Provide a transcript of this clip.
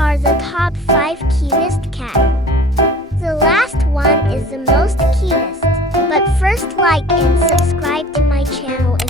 are the top 5 cutest cat. The last one is the most cutest. But first, like and subscribe to my channel if